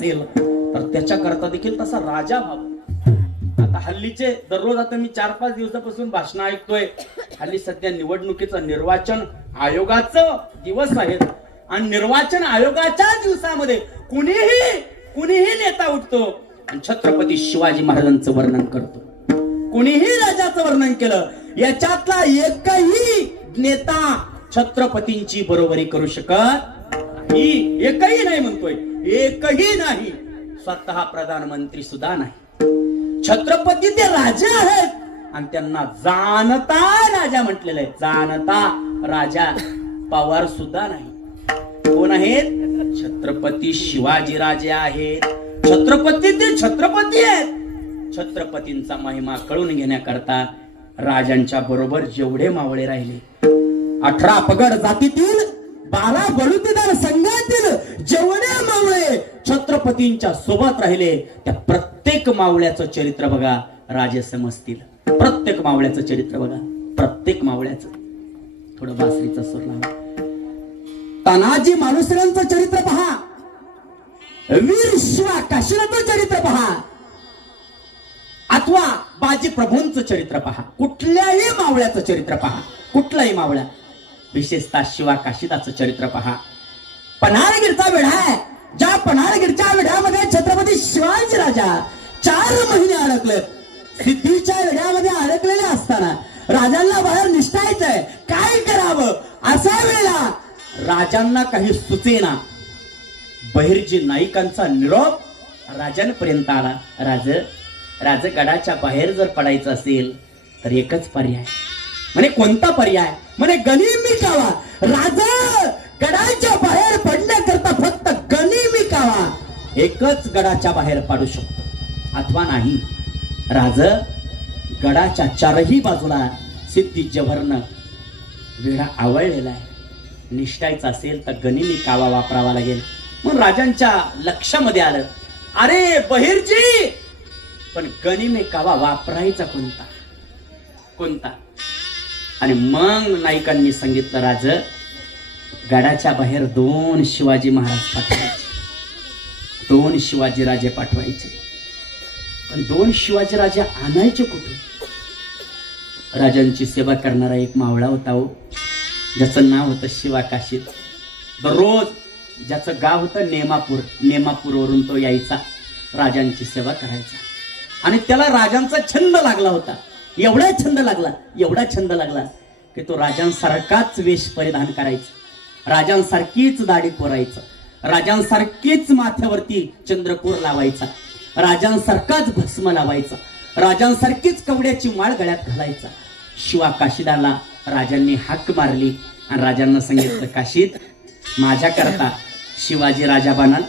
असेल तर त्याच्याकरता देखील तसा राजा व्हावा. आता हल्लीचे दररोज आता मी चार पाच दिवसापासून भाषण ऐकतोय. हल्ली सध्या निवडणुकीचं निर्वाचन आयोगाचं दिवस आहेत. आणि निर्वाचन आयोगाच्या दिवसामध्ये कुणीही कुणीही नेता उठतो आणि छत्रपती शिवाजी महाराजांचं वर्णन करतो. कुणीही राजाचं वर्णन केलं याच्यातला एकही नेता छत्रपतींची बरोबरी करू शकत नाही. एकही नाही म्हणतोय. एकही नाही. स्वतः प्रधानमंत्री सुद्धा नाही. छत्रपती ते राजा आहेत. आणि त्यांना जाणता राजा म्हटलेलं आहे. जाणता राजा पवार सुद्धा नाही. कोण आहेत? छत्रपती शिवाजी राजे आहेत. छत्रपती ते छत्रपती आहेत. छत्रपतींचा महिमा कळून घेण्याकरता राजांच्या बरोबर जेवढे मावळे राहिले. अठरा पगड जातीतील बारा बलुतेदार संघातील जेवढे मावळे छत्रपतींच्या सोबत राहिले त्या प्रत्येक मावळ्याचं चरित्र बघा राजे समजतील. प्रत्येक मावळ्याचं चरित्र बघा प्रत्येक मावळ्याचं. थोडं बासरीचा सूर लावा. तानाजी मालुसऱ्यांचं चरित्र पहा. वीर शिवा काशीनाथचं चरित्र पहा. अथवा बाजी प्रभूंचं चरित्र पहा. कुठल्याही मावळ्याचं चरित्र पहा. कुठलाही मावळ्या विशेषतः शिवा काशीदाचं चरित्र पहा. पन्हाळगीरचा वेढा आहे. ज्या पन्हाळगीरच्या वेढ्यामध्ये छत्रपती शिवाजी राजा चार महिने अडकले सिद्धीच्या वेढ्यामध्ये अडकलेले असताना राजांना बाहेर निष्ठायचंय. काय करावं? असा वेळेला राजांना काही सुचेना. बहिर्जी नाईकांचा निरोप राजांपर्यंत आला. राज राज गडाच्या बाहेर जर पडायचं असेल तर एकच पर्याय. म्हणे कोणता पर्याय? म्हणे गनिमी गावा. राज गडाच्या बाहेर पडण्याकरता फक्त गनिमी कावा. एकच गडाच्या बाहेर पाडू शकतो. अथवा नाही. राज गडाच्या चारही बाजूला सिद्धी जवरनं वेढा आवळलेला आहे. निष्ठायचा असेल तर गनिमी कावा वापरावा लागेल. मग राजांच्या लक्षामध्ये आलं अरे बहिरजी! पण गनिमी कावा वापरायचा कोणता? कोणता? आणि मग नाईकांनी सांगितलं राज गडाच्या बाहेर दोन शिवाजी महाराज पाठवायचे. दोन शिवाजी राजे पाठवायचे. पण दोन शिवाजी राजे आणायचे कुठून? राजांची सेवा करणारा एक मावळा होता हो. ज्याचं नाव होतं शिवाकाशी दररोज ज्याचं गाव होतं नेमापूर नेमापूरवरून तो यायचा राजांची सेवा करायचा. आणि त्याला राजांचा छंद लागला होता. एवढा छंद लागला एवढा छंद लागला की तो राजांसारखाच वेश परिधान करायचा. राजांसारखीच दाढी कोरायचं राजांसारखीच माथ्यावरती चंद्रकोर लावायचा. राजांसारखाच भस्म लावायचा. राजांसारखीच कवड्याची माळ गळ्यात घालायचा. शिवा काशीदाला राजांनी हाक मारली आणि राजांना सांगितलं काशीद माझ्या करता शिवाजी राजा बनाल.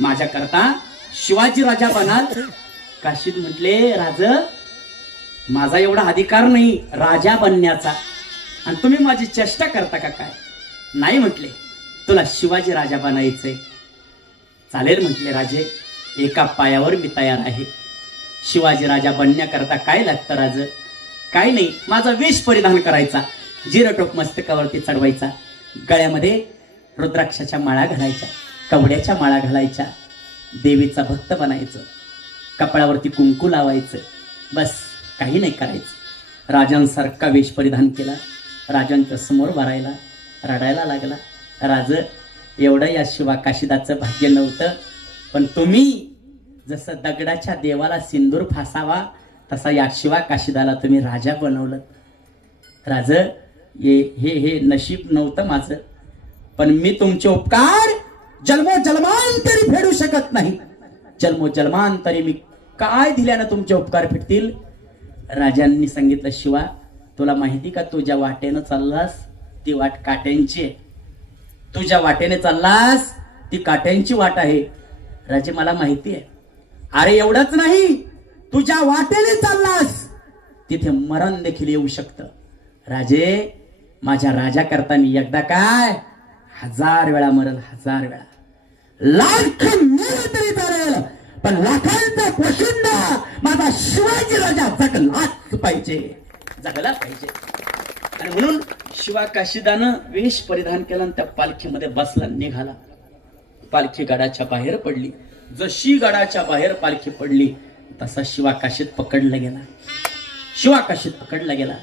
माझ्याकरता शिवाजी राजा बनाल. काशीद म्हटले राज माझा एवढा अधिकार नाही राजा बनण्याचा. आणि तुम्ही माझी चेष्टा करता का काय? नाही म्हटले तुला शिवाजी राजा बनायचंय. चालेल म्हटले राजे एका पायावर मी तयार आहे. शिवाजी राजा बनण्याकरता काय लागतं राज? काय नाही माझा वेश परिधान करायचा. जिरटोप मस्तकावरती चढवायचा. गळ्यामध्ये रुद्राक्षाच्या माळा घालायच्या कवड्याच्या माळा घालायच्या. देवीचा भक्त बनायचं. कपाळावरती कुंकू लावायचं. बस काही नाही करायचं. राजांसारखा वेश परिधान केला. राजांच्या समोर भरायला रडायला लागला. राज एवढं या शिवा काशीदाचं भाग्य नव्हतं पण तुम्ही जसं दगडाच्या देवाला सिंदूर फासावा तसा या शिवा काशिदाला तुम्ही राजा बनवलं. राज हे हे हे नशीब नव्हतं माझं पण मी तुमचे उपकार जन्मो जन्मांतरी फेडू शकत नाही. जन्मो जन्मांतरी मी काय दिल्यानं तुमचे उपकार फिटतील? राजांनी सांगितलं शिवा तुला माहिती का तुझ्या वाटेनं चाललास ती वाट काट्यांची आहे. तू ज्या वाटेने चाललास ती काट्यांची वाट आहे. राजे मला माहिती आहे. अरे एवढंच नाही. तू ज्या वाटेने चाललास. तिथे मरण देखील येऊ शकतं. राजे माझ्या राजा करता मी एकदा काय? हजार वेळा मरल हजार वेळा. लाख तरी चालेल. पण लाखांचा प्रचंड माझा शिवाजी राजा जगलाच पाहिजे. जगला पाहिजे. आणि म्हणून शिवा काशीदानं वेश परिधान केला आणि त्या पालखीमध्ये बसला निघाला. पालखी गडाच्या बाहेर पडली. जशी गडाच्या बाहेर पालखी पडली तसा शिवाकाशीत पकडला गेला. शिवाकाशीत पकडला गेला.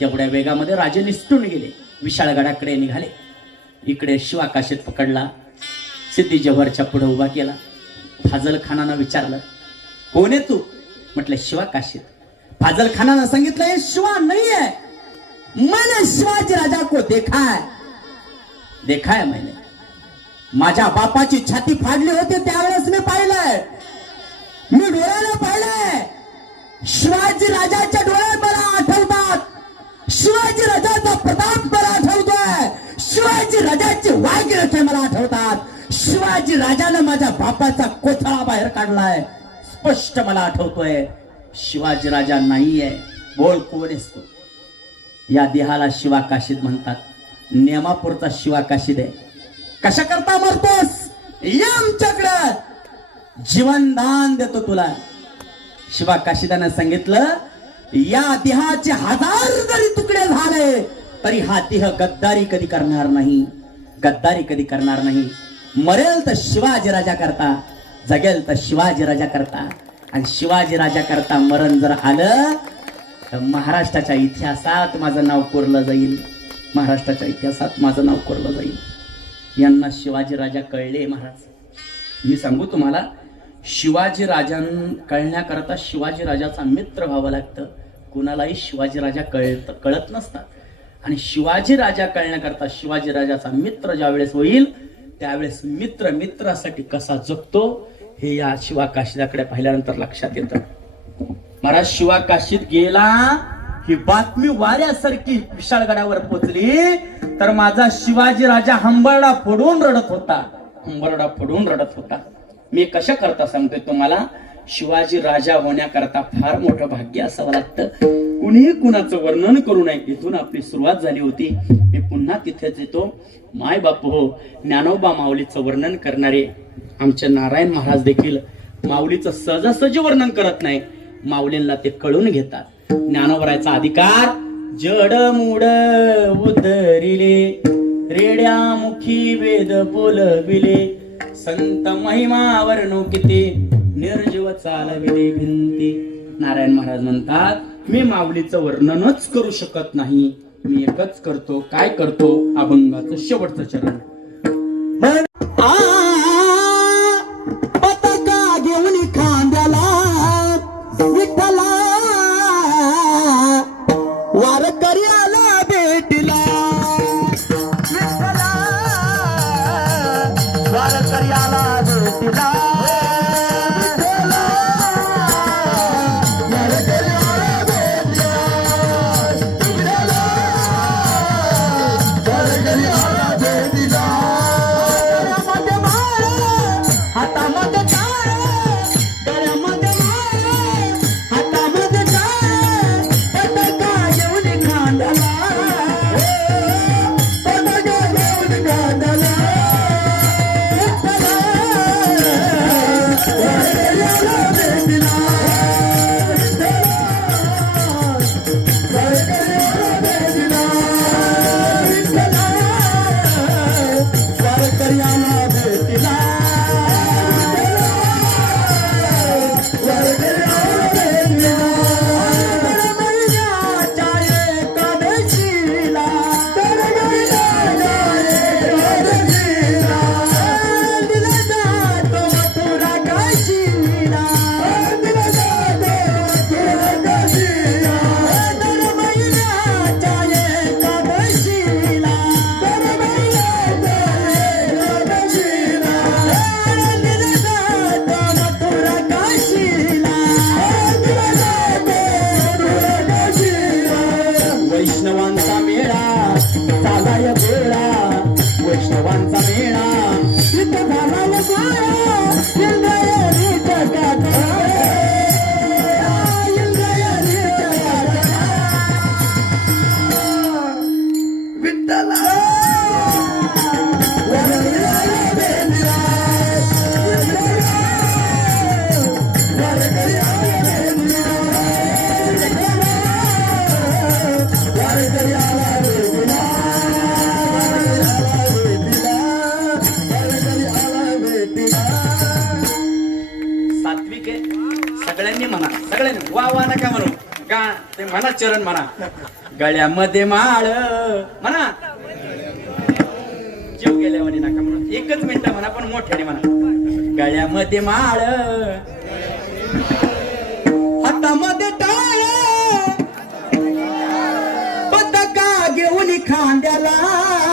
तेवढ्या वेगामध्ये राजे निसटून गेले. विशाळ गडाकडे निघाले. इकडे शिवाकाशीत पकडला. सिद्धी जव्हरच्या पुढे उभा केला. फाजल खानानं विचारलं कोण आहे तू? म्हटलं शिवा काशीत. फाजल खानानं सांगितलं हे शिवा नाही आहे मैंने शिवाजी राजा को देखा है देखा है मैंने. माझ्या बापाची छाती फाडली होती त्यावेळेस मी पाहिलंय मी डोळ्याला पाहिलंय शिवाजी राजाच्या डोळ्यात मला आठवतात. शिवाजी राजाचा प्रताप मला आठवतोय. शिवाजी राजाचे वाघ मला आठवतात. शिवाजी राजानं माझ्या बापाचा कोथळा बाहेर काढलाय. स्पष्ट मला आठवतोय. शिवाजी राजा नाहीये. बोल कोण असतो या देहाला शिवाकाशीद म्हणतात. नेमापूरचा शिवाकाशीद आहे. कशा करता मरतोस? ये आमच्याकडं. जीवनदान देतो तुला. शिवा काशिदानं सांगितलं या देहाचे हजार जरी तुकडे झाले तरी हा देह गद्दारी कधी करणार नाही. गद्दारी कधी करणार नाही. मरेल तर शिवाजी राजा करता जगेल तर शिवाजी राजा करता. आणि शिवाजी राजा करता मरण जर आलं महाराष्ट्राच्या इतिहासात माझं नाव कोरलं जाईल. महाराष्ट्राच्या इतिहासात माझं नाव कोरलं जाईल. यांना शिवाजी राजा कळले महाराज. मी सांगू तुम्हाला शिवाजी राजां कळण्याकरता शिवाजी राजाचा मित्र व्हावं लागतं. कुणालाही शिवाजी राजा कळत कळत नसतात. आणि शिवाजी राजा कळण्याकरता शिवाजी राजाचा मित्र ज्यावेळेस होईल त्यावेळेस मित्र मित्रासाठी कसा जगतो हे या शिवा काशिदाकडे पाहिल्यानंतर लक्षात येतं. महाराज शिवा काशीत गेला ही बातमी वाऱ्यासारखी विशाळगडावर पोचली तर माझा शिवाजी राजा हंबरडा फोडून रडत होता. हंबरडा फोडून रडत होता. मी कशा करता सांगतोय तुम्हाला? शिवाजी राजा होण्याकरता फार मोठं भाग्य असावं लागतं. कुणीही कुणाचं वर्णन करू नये इथून आपली सुरुवात झाली होती. मी पुन्हा तिथेच येतो. माय बाप हो ज्ञानोबा माऊलीचं वर्णन करणारे आमचे नारायण महाराज देखील माऊलीचं सहजासहजी वर्णन करत नाही माऊलींना ते कळून घेतात. ज्ञानोबरायचा अधिकार जड मुड उतरिले रेड्या मुखी वेद बोलविले संत महिमा वर्णू किती निर्जीव चालविले भिंती. नारायण महाराज म्हणतात मी माऊलीचं वर्णनच करू शकत नाही. मी एकच करतो काय करतो? अभंगाचं शेवटचं चरण. हातामध्ये टाळ, म्हणा चरण म्हणा. गळ्यामध्ये माळ. म्हणा. जीव म्हणे नका म्हणून एकच मिनिट म्हणा पण मोठ्याने म्हणा. गळ्यामध्ये माळ. हातामध्ये टाळ. पतका घेऊन खांद्याला.